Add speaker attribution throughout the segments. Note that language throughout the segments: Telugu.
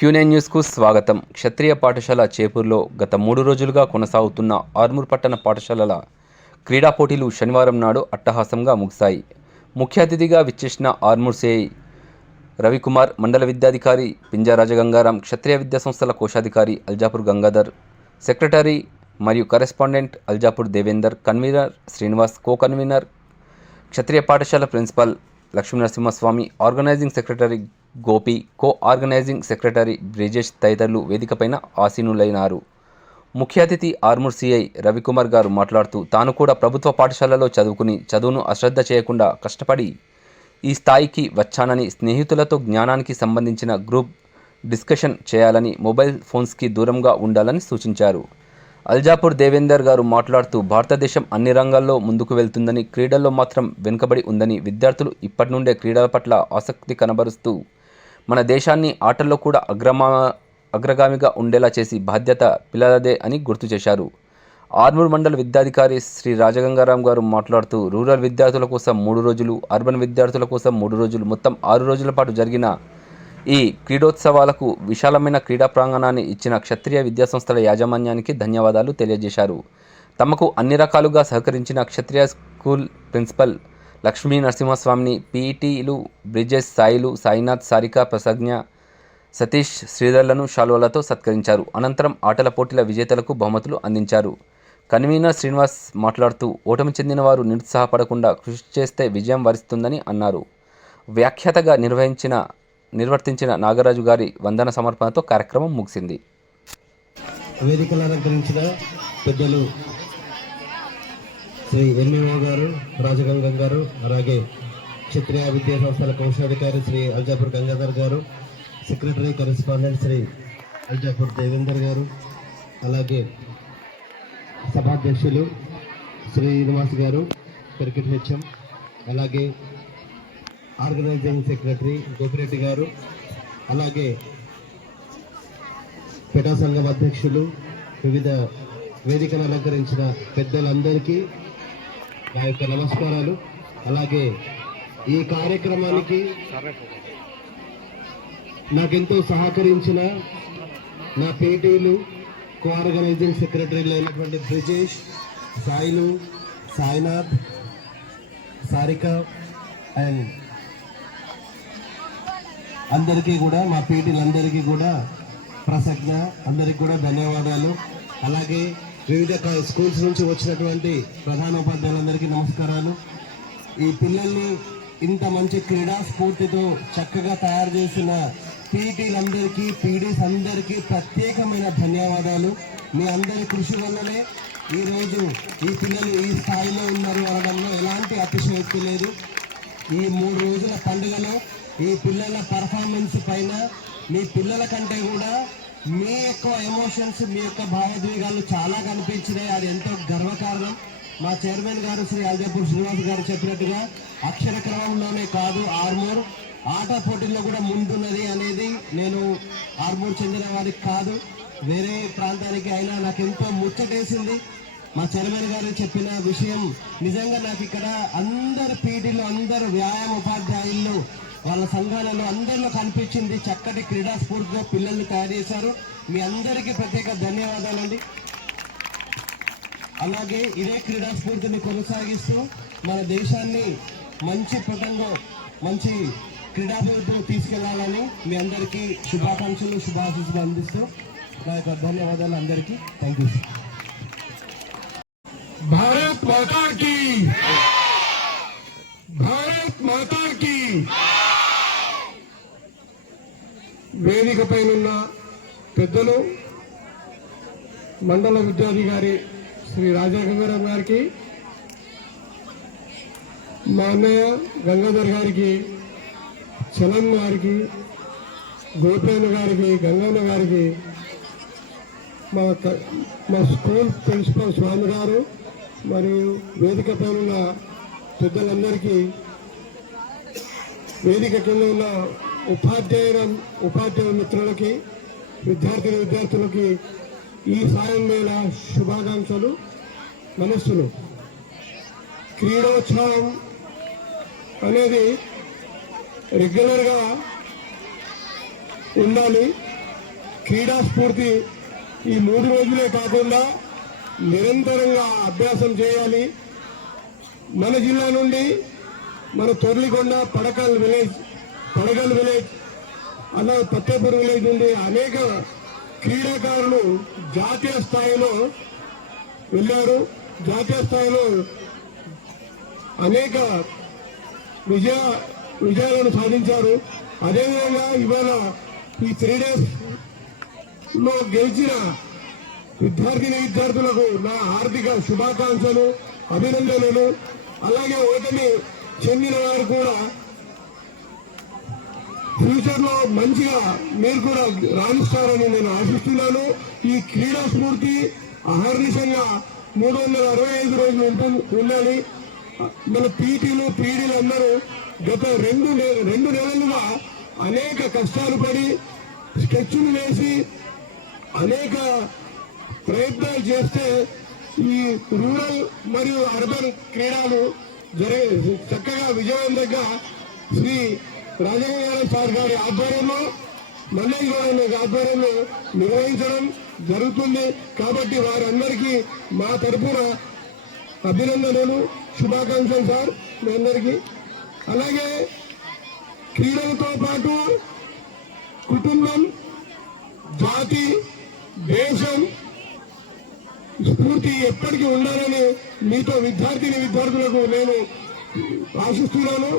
Speaker 1: క్యూనే న్యూస్కు స్వాగతం. క్షత్రియ పాఠశాల చేపూర్లో గత మూడు రోజులుగా కొనసాగుతున్న ఆర్మూర్ పట్టణ పాఠశాలల క్రీడా పోటీలు శనివారం నాడు అట్టహాసంగా ముగిశాయి. ముఖ్య అతిథిగా విచ్చేసిన ఆర్మూర్ సేఐ రవికుమార్ మండల విద్యాధికారి పింజారాజ గంగారాం క్షత్రియ విద్యా సంస్థల కోశాధికారి అల్జాపూర్ గంగాధర్ సెక్రటరీ మరియు correspondent Aljapur Devender convener Srinivas co convener Kshatriya పాఠశాల principal Lakshminarasimhaswamy organising secretary Gopi co organising secretary Brijesh తదితరులు వేదికపైన ఆసీనులైనారు. ముఖ్య అతిథి ఆర్మూర్ సిఐ రవికుమార్ గారు మాట్లాడుతూ తాను కూడా ప్రభుత్వ పాఠశాలలో చదువుకుని చదువును అశ్రద్ధ చేయకుండా కష్టపడి ఈ స్థాయికి వచ్చానని స్నేహితులతో జ్ఞానానికి సంబంధించిన గ్రూప్ డిస్కషన్ చేయాలని మొబైల్ ఫోన్స్కి దూరంగా ఉండాలని సూచించారు. అల్జాపూర్ దేవేందర్ గారు మాట్లాడుతూ భారతదేశం అన్ని రంగాల్లో ముందుకు వెళ్తుందని క్రీడల్లో మాత్రం వెనుకబడి ఉందని విద్యార్థులు ఇప్పటి నుండే క్రీడల పట్ల ఆసక్తి కనబరుస్తూ మన దేశాన్ని ఆటల్లో కూడా అగ్రమా అగ్రగామిగా ఉండేలా చేసి బాధ్యత పిల్లలదే అని గుర్తు చేశారు. ఆర్మూర్ మండల విద్యాధికారి శ్రీ రాజగంగారాం గారు మాట్లాడుతూ రూరల్ విద్యార్థుల కోసం మూడు రోజులు అర్బన్ విద్యార్థుల కోసం మూడు రోజులు మొత్తం ఆరు రోజుల పాటు జరిగిన ఈ క్రీడోత్సవాలకు విశాలమైన క్రీడా ప్రాంగణాన్ని ఇచ్చిన క్షత్రియ విద్యాసంస్థల యాజమాన్యానికి ధన్యవాదాలు తెలియజేశారు. తమకు అన్ని రకాలుగా సహకరించిన క్షత్రియ స్కూల్ ప్రిన్సిపల్ లక్ష్మీ నరసింహస్వామిని పీఈటీలు బ్రిజేష్ సాయిలు సాయినాథ్ సారిక ప్రసజ్ఞ సతీష్ శ్రీధర్లను షాల్వలతో సత్కరించారు. అనంతరం ఆటల పోటీల విజేతలకు బహుమతులు అందించారు. కన్వీనర్ శ్రీనివాస్ మాట్లాడుతూ ఓటమి చెందిన వారు నిరుత్సాహపడకుండా కృషి చేస్తే విజయం వరిస్తుందని అన్నారు. వ్యాఖ్యాతగా నిర్వహించిన నిర్వర్తించిన నాగరాజు గారి వందన సమర్పణతో కార్యక్రమం ముగిసింది.
Speaker 2: వేదికలు అలంకరించిన పెద్దలు శ్రీ ఎంఈఓ గారు రాజగంగం గారు అలాగే క్షత్రియ విద్యా సంస్థల కోశాధికారి శ్రీ అల్జాపూర్ గంగాధర్ గారు సెక్రటరీ కరెస్పాండెంట్ శ్రీ అల్జాపూర్ దేవేందర్ గారు అలాగే సభాధ్యక్షులు శ్రీనివాస్ గారు క్రికెట్ హెచ్ఎం అలాగే ఆర్గనైజింగ్ సెక్రటరీ గోపిరెడ్డి గారు అలాగే పెటా సంఘం అధ్యక్షులు వివిధ వేదికను అలంకరించిన పెద్దలందరికీ నా యొక్క నమస్కారాలు. అలాగే ఈ కార్యక్రమానికి నాకెంతో సహకరించిన నా పేటీలు కో ఆర్గనైజింగ్ సెక్రటరీలు అయినటువంటి బ్రిజేష్ సాయిలు సాయినాథ్ సారిక అండ్ అందరికీ కూడా మా పీటీలందరికీ కూడా ప్రసజ్ఞ అందరికీ కూడా ధన్యవాదాలు. అలాగే వివిధ స్కూల్స్ నుంచి వచ్చినటువంటి ప్రధాన ఉపాధ్యాయులందరికీ నమస్కారాలు. ఈ పిల్లల్ని ఇంత మంచి క్రీడా స్ఫూర్తితో చక్కగా తయారు చేసిన పీటీలందరికీ పీడీస్ అందరికీ ప్రత్యేకమైన ధన్యవాదాలు. మీ అందరి కృషి వల్లనే ఈరోజు ఈ పిల్లలు ఈ స్థాయిలో ఉన్నారు అనడంలో ఎలాంటి అతిశయోక్తి లేదు. ఈ మూడు రోజుల పండుగలో ఈ పిల్లల పర్ఫార్మెన్స్ పైన మీ పిల్లల కంటే కూడా మీ యొక్క ఎమోషన్స్ మీ యొక్క భావోద్వేగాలు చాలా కనిపించినాయి. అది ఎంతో గర్వకారణం. మా చైర్మన్ గారు శ్రీ అల్జపూర్ శ్రీనివాస్ గారు చెప్పినట్టుగా అక్షర క్రమంలోనే కాదు ఆర్మూర్. ఆట పోటీల్లో కూడా ముందున్నది అనేది నేను ఆర్మూర్ చెందిన వారికి కాదు. వేరే ప్రాంతానికి అయినా నాకు ఎంతో ముచ్చటేసింది. మా చైర్మన్ గారు చెప్పిన విషయం నిజంగా నాకు ఇక్కడ అందరు పీటీలు అందరు వ్యాయామ ఉపాధ్యాయులు వాళ్ళ సంఘాలలో అందరిలో కనిపించింది చక్కటి క్రీడా స్ఫూర్తిగా పిల్లల్ని తయారు చేశారు. మీ అందరికీ ప్రత్యేక ధన్యవాదాలండి. అలాగే ఇదే క్రీడా స్ఫూర్తిని కొనసాగిస్తూ మన దేశాన్ని మంచి పటంలో మంచి క్రీడాభివృద్ధిలో తీసుకెళ్ళాలని మీ అందరికీ శుభాకాంక్షలు శుభాశీస్సులు అందిస్తూ నా యొక్క ధన్యవాదాలు అందరికీ. థ్యాంక్ యూ
Speaker 3: భారత్ మాతా భారత్ మాతా వేదిక పైనున్న పెద్దలు మండల విద్యాధికారి శ్రీ రాజా గంగారాం గారికి మా అన్నయ్య గంగాధర్ గారికి చలం గారికి గోపేన్న గారికి గంగన్న గారికి మా మా స్కూల్ ప్రిన్సిపల్ స్వామి గారు మరియు వేదిక పైన ఉన్న పెద్దలందరికీ వేదిక కింద ఉన్న ఉపాధ్యాయుల ఉపాధ్యాయ మిత్రులకి విద్యార్థుల విద్యార్థులకి ఈ సాయం వేళ శుభాకాంక్షలు మనస్సులు. క్రీడోత్సవం అనేది రెగ్యులర్గా ఉండాలి. క్రీడా స్ఫూర్తి ఈ మూడు రోజులే కాకుండా నిరంతరంగా అభ్యాసం చేయాలి. మన జిల్లా నుండి మన తొర్లికొండ పడకల్ విలేజ్ పడగల్ విలేజ్ అలా పత్తేపూర్ విలేజ్ నుండి అనేక క్రీడాకారులు జాతీయ స్థాయిలో వెళ్ళారు. జాతీయ స్థాయిలో అనేక విజయ విజయాలను సాధించారు. అదేవిధంగా ఇవాళ ఈ త్రీ డేస్లో గెలిచిన విద్యార్థిని విద్యార్థులకు నా ఆర్థిక శుభాకాంక్షలు అభినందనలు. అలాగే ఓటమి చెందిన వారు కూడా ఫ్యూచర్లో మంచిగా మీరు కూడా రాణిస్తారని నేను ఆశిస్తున్నాను. ఈ క్రీడా స్ఫూర్తి అహర్నిశంగా మూడు వందల అరవై ఐదు రోజులు ఉంటుంది ఉండాలి. మన పీటీలు పీడీలు అందరూ గత రెండు రెండు నెలలుగా అనేక కష్టాలు పడి స్కెచ్లు వేసి అనేక ప్రయత్నాలు చేస్తే ఈ రూరల్ మరియు అర్బన్ క్రీడలు జరిగే చక్కగా విజయవంతంగా శ్రీ రాజగోపాల సార్ గారి ఆధ్వర్యంలో మల్లయ్య గౌడ ఆధ్వర్యంలో నిర్వహించడం జరుగుతుంది. కాబట్టి వారందరికీ మా తరఫున అభినందనలు శుభాకాంక్షలు సార్ మీ అందరికీ. అలాగే క్రీడలతో పాటు కుటుంబం జాతి దేశం స్ఫూర్తి ఎప్పటికీ ఉండాలని మీతో విద్యార్థిని విద్యార్థులకు నేను ఆశిస్తున్నాను.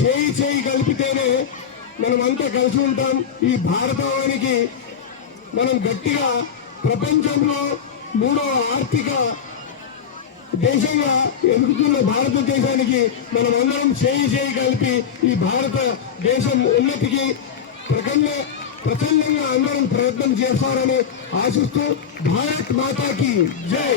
Speaker 3: చేయి చేయి కలిపితేనే మనం అంతా కలిసి ఉంటాం. ఈ భారతానికి మనం గట్టిగా ప్రపంచంలో మూడో ఆర్థిక దేశంగా ఎదుగుతున్న భారతదేశానికి మనం అందరం చేయి చేయి కలిపి ఈ భారత దేశం ఉన్నతికి ప్రకన్న ప్రచండంగా అందరం ప్రయత్నం చేస్తారని ఆశిస్తూ భారత్ మాతాకి జై.